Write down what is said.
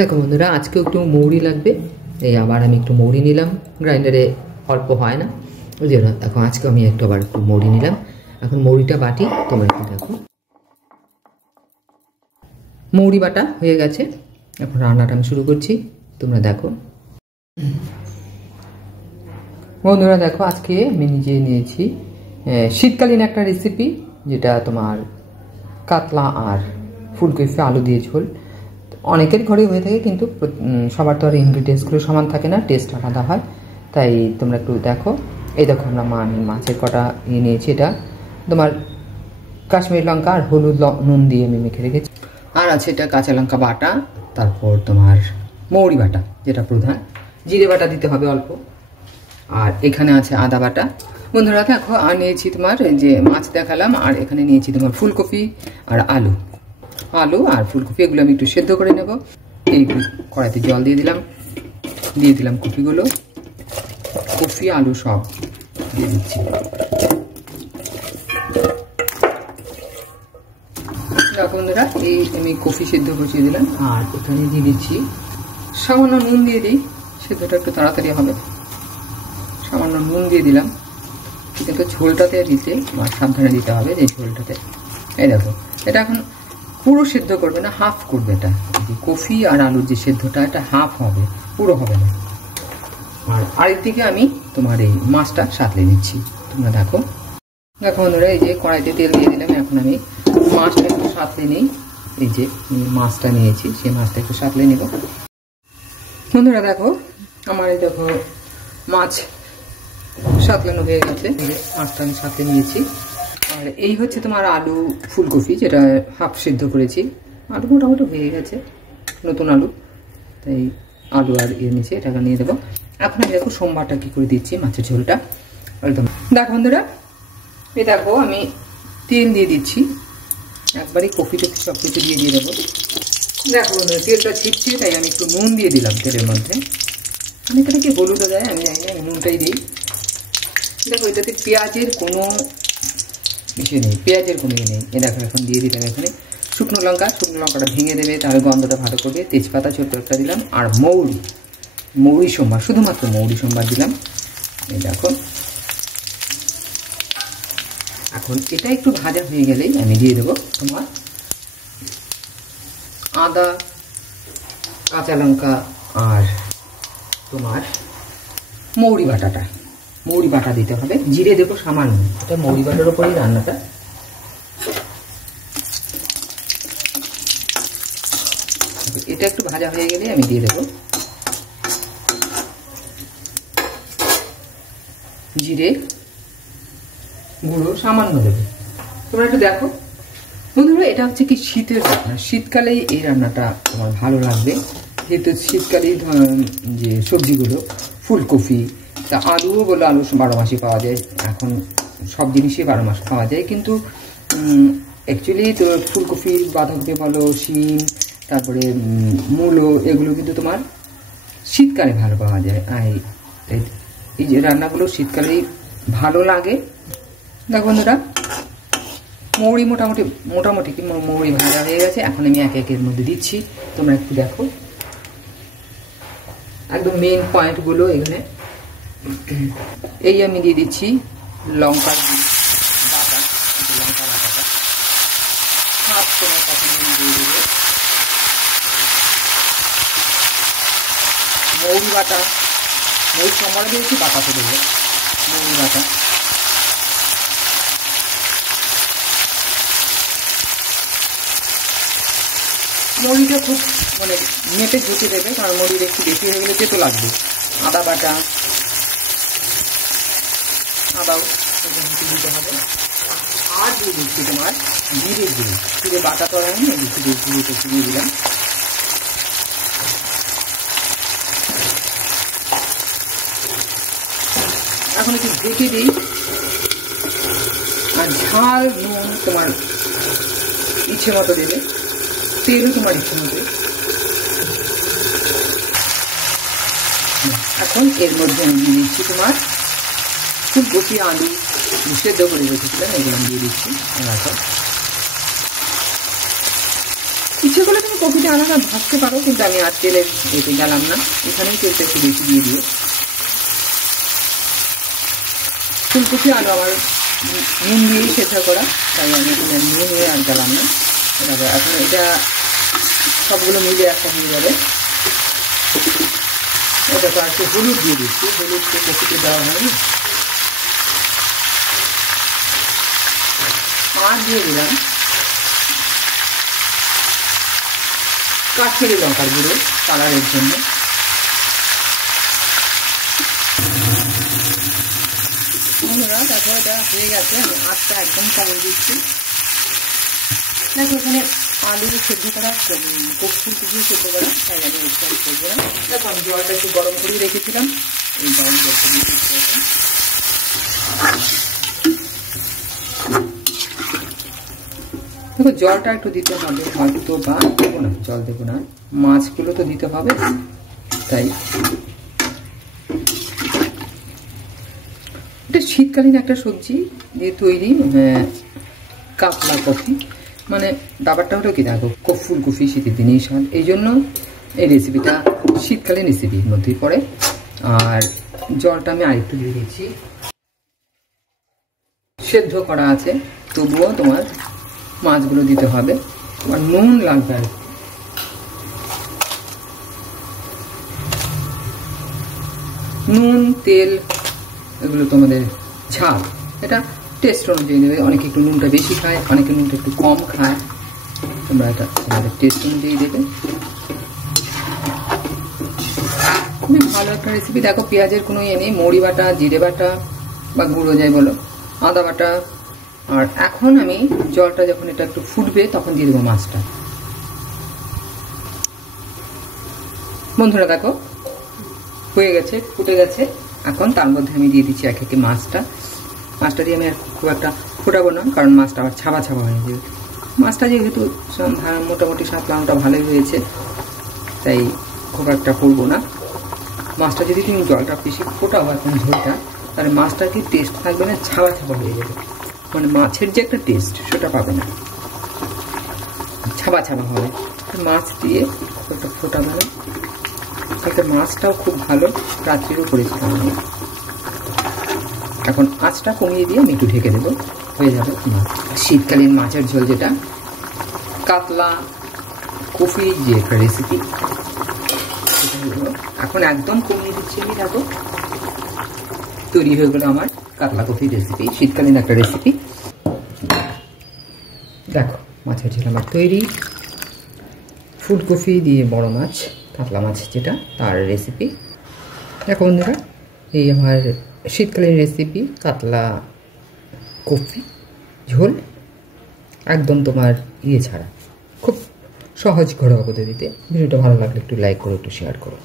দেখো বন্ধুরা, আজকেও একটু মৌরি লাগবে। এই আবার আমি একটু মৌরি নিলাম, গ্রাইন্ডারে অল্প হয় না ওই জন্য। এখন আজকে আমি আবার একটু মৌরি নিলাম। এখন মৌরিটা বাটি, তোমরা একটু দেখো। মৌরি বাটা হয়ে গেছে, এখন রান্নাটা আমি শুরু করছি, তোমরা দেখো। বন্ধুরা দেখো, আজকে আমি নিজে নিয়েছি শীতকালীন একটা রেসিপি, যেটা তোমার কাতলা আর ফুলকপি আলু দিয়ে ঝোল। অনেকের ঘরে হয়ে থাকে, কিন্তু সবার তো আর ইনগ্রিডিয়েন্টসগুলো সমান থাকে না, টেস্ট আলাদা হয়। তাই তোমরা একটু দেখো। এই দেখো, আমি মাছের কটা নিয়েছি। এটা তোমার কাশ্মীরি লঙ্কা আর হলুদ নুন দিয়ে আমি মেখে রেখেছি। আর আছে এটা কাঁচা লঙ্কা বাটা, তারপর তোমার মৌরি বাটা যেটা প্রধান, জিরে বাটা দিতে হবে অল্প, আর এখানে আছে আদা বাটা। বন্ধুরা দেখো, আর নিয়েছি তোমার যে মাছ দেখালাম, আর এখানে নিয়েছি তোমার ফুলকপি আর আলু আর ফুলকপি, এগুলো আমি একটু সেদ্ধ করে নেব। এই কড়াইতে জল দিয়ে দিলাম কপিগুলো, কপি আলু সব দিয়ে দিচ্ছি। বন্ধুরা, এই আমি কফি সেদ্ধ বসিয়ে দিলাম, আর এখানে দিয়ে দিচ্ছি সামান্য নুন দিয়ে দিই, সেদ্ধটা একটু তাড়াতাড়ি হবে। সামান্য নুন দিয়ে দিলাম, কিন্তু ঝোলটাতে দিতে আমার সাবধানে দিতে হবে, যে ঝোলটাতে। এই দেখো, এটা এখন পুরো সেদ্ধ করবে না, হাফ করবে। এটা কফি আর আলুর যে সেদ্ধটা, এটা হাফ হবে, পুরো হবে না। আর আরেকদিকে আমি তোমার এই মাছটা সাঁতলে নিচ্ছি, তোমরা দেখো। বন্ধুরা, এই যে কড়াইতে তেল দিয়ে দিলাম, এখন আমি মাছটা একটু সাঁতলে নিই। এই যে মাছটা নিয়েছি, সেই মাছটা একটু সাঁতলে নেব। বন্ধুরা দেখো, আমার এই দেখো মাছ সাঁতলানো হয়ে গেছে। মাছটা আমি সাঁতলে নিয়েছি। আর এই হচ্ছে তোমার আলু ফুলকপি, যেটা হাফ সিদ্ধ করেছি। আলু মোটামুটি হয়ে গেছে, নতুন আলু, তাই আলু আর নিচে এটাকে নিয়ে দেবো। এখন আমি দেখো সোমবারটা কি করে দিচ্ছি, মাছের ঝোলটা একদম। দেখো বন্ধুরা, এই দেখো আমি তেল দিয়ে দিচ্ছি, একবারই কফি টফি সব কিছু দিয়ে দেবো। দেখো বন্ধুরা, তেলটা ছিটছে, তাই আমি একটু নুন দিয়ে দিলাম তেলের মধ্যে। অনেকটা কি হলুদও দেয়, আমি জানি না, আমি নুনটাই দিই। দেখো, এটাতে পেঁয়াজের কোনো ইসে নেই, পেঁয়াজের কোনো ইয়ে নেই। এ দেখো, এখন দিয়ে দিলাম এখানে শুকনো লঙ্কাটা ভেঙে দেবে, তাহলে গন্ধটা ভালো করবে। তেজপাতা ছোট্ট একটা দিলাম, আর মৌরি সোমবার, শুধুমাত্র মৌরি সোমবার দিলাম। এই দেখো, এখন এটা একটু ভাজা হয়ে গেলেই আমি দিয়ে দেবো তোমার আদা, কাঁচা লঙ্কা আর তোমার মৌরি বাটা দিতে হবে। জিরে দেবো সামান্য, এটা মৌরি বাটার ওপরেই রান্নাটা। এটা একটু ভাজা হয়ে গেলে আমি দিয়ে দেবো জিরে গুঁড়ো, সামান্য দেবো। তোমরা একটু দেখো বন্ধুরা, এটা হচ্ছে কি শীতের রান্না, শীতকালেই এই রান্নাটা আমার ভালো লাগবে। যেহেতু শীতকালেই যে সবজিগুলো, ফুলকপি, তা আলুও বলে আলু 12 মাসই পাওয়া যায়, এখন সব জিনিসই 12 মাস পাওয়া যায়। কিন্তু অ্যাকচুয়ালি তো ফুলকপি, বাঁধাকপি বলো, শিম, তারপরে মূলো, এগুলো কিন্তু তোমার শীতকালে ভালো পাওয়া যায়। এই যে রান্নাগুলো শীতকালেই ভালো লাগে। দেখো বন্ধুরা, মৌরি মোটামুটি মৌরি ভাজা হয়ে গেছে। এখন আমি একের মধ্যে দিচ্ছি, তোমরা একটু দেখো। একদম মেন পয়েন্টগুলো এখানে। এই আমি দিয়ে দিচ্ছি লঙ্কা বাটাটা, হাফ তোমার প্রথমে দিয়ে দেবো মৌরি বাটা, মৌরি সম্বার দিয়েছি, বাটাতে দেবো মৌরি বাটা। মৌরিটা খুব মেপে ঝুঁকে দেবে, কারণ মৌরির একটু বেশি হয়ে গেলে তেতো লাগবে। আদা বাটা, আদাও দিতে হবে। আর দিয়ে দিচ্ছি তোমার জিরে বাটা তো আমি গুঁড়োটা দিয়ে দিলাম। এখন একটু ঢেকে দিই। আর ঝাল নুন তোমার ইচ্ছে মতো দেবে, তেলও তোমার ইচ্ছে মতো। এখন এর মধ্যে আমি দিয়ে দিচ্ছি তোমার ফুলকপি, আলু সেদ্ধ করে রেখেছিলাম, এগুলো আমি দিয়ে দিচ্ছি। ইচ্ছে করলে তুমি কপিটা আলাদা ভাজতে পারো, কিন্তু আমি আর তেলে এতে গেলাম না। এখানেই তেলটা একটু বেশি দিয়ে দিও। ফুলকপি আলু আমার নুন দিয়েই সেদ্ধ করা, তাই আমি এখানে নুন হয়ে আর গেলাম না। এখন এটা সবগুলো মিলে একটা হয়ে যাবে। এটা তো আর একটু হলুদ দিয়ে দিচ্ছি, হলুদ তো কপিতে দেওয়া হয়নি। আর দিয়ে দিলাম কাশ্মীরি লঙ্কার গুঁড়ো কালারের জন্য। বন্ধুরা দেখো এটা হয়ে গেছে, আমি আঁচটা একদম কমিয়ে দিচ্ছি। দেখো এখানে আলু সেদ্ধ করা, ফুলকপি সেদ্ধ করা, তাই আমি ওইটা করবো না। দেখো আমি জলটা একটু গরম করেই রেখেছিলাম, এই গরম জলটা দিয়ে দিচ্ছি এখন। দেখো জলটা একটু দিতে হবে, হয়তো বা দেবো না, জল দেবো না, মাছগুলো তো দিতে হবে। তাই এটা শীতকালীন একটা সবজি দিয়ে তৈরি কাতলা কফি, মানে ব্যাপারটা হলো কি দেখো ফুলকপি শীতের দিনেই স্বাদ, এই জন্য এই রেসিপিটা শীতকালীন রেসিপির মধ্যেই পড়ে। আর জলটা আমি আরেকটু দিয়ে দিচ্ছি, সেদ্ধ করা আছে তবুও তোমার মাছগুলো দিতে হবে। আর নুন লাগবে, আর নুন তেল এগুলো তোমাদের ঝাল এটা টেস্ট অনুযায়ী দেবে। অনেকে একটু নুনটা বেশি খায়, অনেকে নুনটা একটু কম খায়, তোমরা এটা তোমাদের টেস্ট অনুযায়ী দেবে। খুবই ভালো একটা রেসিপি। দেখো পেঁয়াজের কোনো ইয়ে নেই, মৌরি বাটা, জিরে বাটা বা গুঁড়ো যাই বলো, আদা বাটা। আর এখন আমি জলটা যখন এটা একটু ফুটবে তখন দিয়ে দেবো মাছটা। বন্ধুরা দেখো হয়ে গেছে, ফুটে গেছে। এখন তার মধ্যে আমি দিয়ে দিচ্ছি এক একে মাছটা। মাছটা দিয়ে আমি আর খুব একটা ফোটাবো না, কারণ মাছটা আবার ছাবা ছাবা হয়ে যাবে। মাছটা যেহেতু মোটামুটি সাতলানোটা ভালোই হয়েছে, তাই খুব একটা করবো না। মাছটা যদি তুমি জলটা বেশি ফোটাও এখন ঝোলটা, তাহলে মাছটার কি টেস্ট থাকবে না, ছাবা ছাবা হয়ে যাবে, মানে মাছের যে একটা টেস্ট সেটা পাবে না, ছাবা ছাবা হবে। মাছ দিয়ে একটা ফোটাবে না। একটা মাছটাও খুব ভালো, রাত্রিরও করেছিলাম আমি। এখন আঁচটা কমিয়ে দিয়ে আমি একটু ঢেকে দেবো, হয়ে যাবে শীতকালীন মাছের ঝোল, যেটা কাতলা কফি যে একটা রেসিপি। এখন একদম কমিয়ে দিচ্ছি আমি। দেখো তৈরি হয়ে গেল আমার কাতলা কফি রেসিপি, শীতকালীন একটা রেসিপি। দেখো মাছের ঝোল আমার তৈরি, ফুলকপি দিয়ে বড় মাছ, কাতলা মাছ যেটা, তার রেসিপি। দেখো বন্ধুরা এই আমার শীতকালীন রেসিপি কাতলা কফি ঝোল, একদম তোমার ইয়ে ছাড়া, খুব সহজ ঘরোয়া পদ্ধতিতে। ভিডিওটা ভালো লাগলে একটু লাইক করো, একটু শেয়ার করো।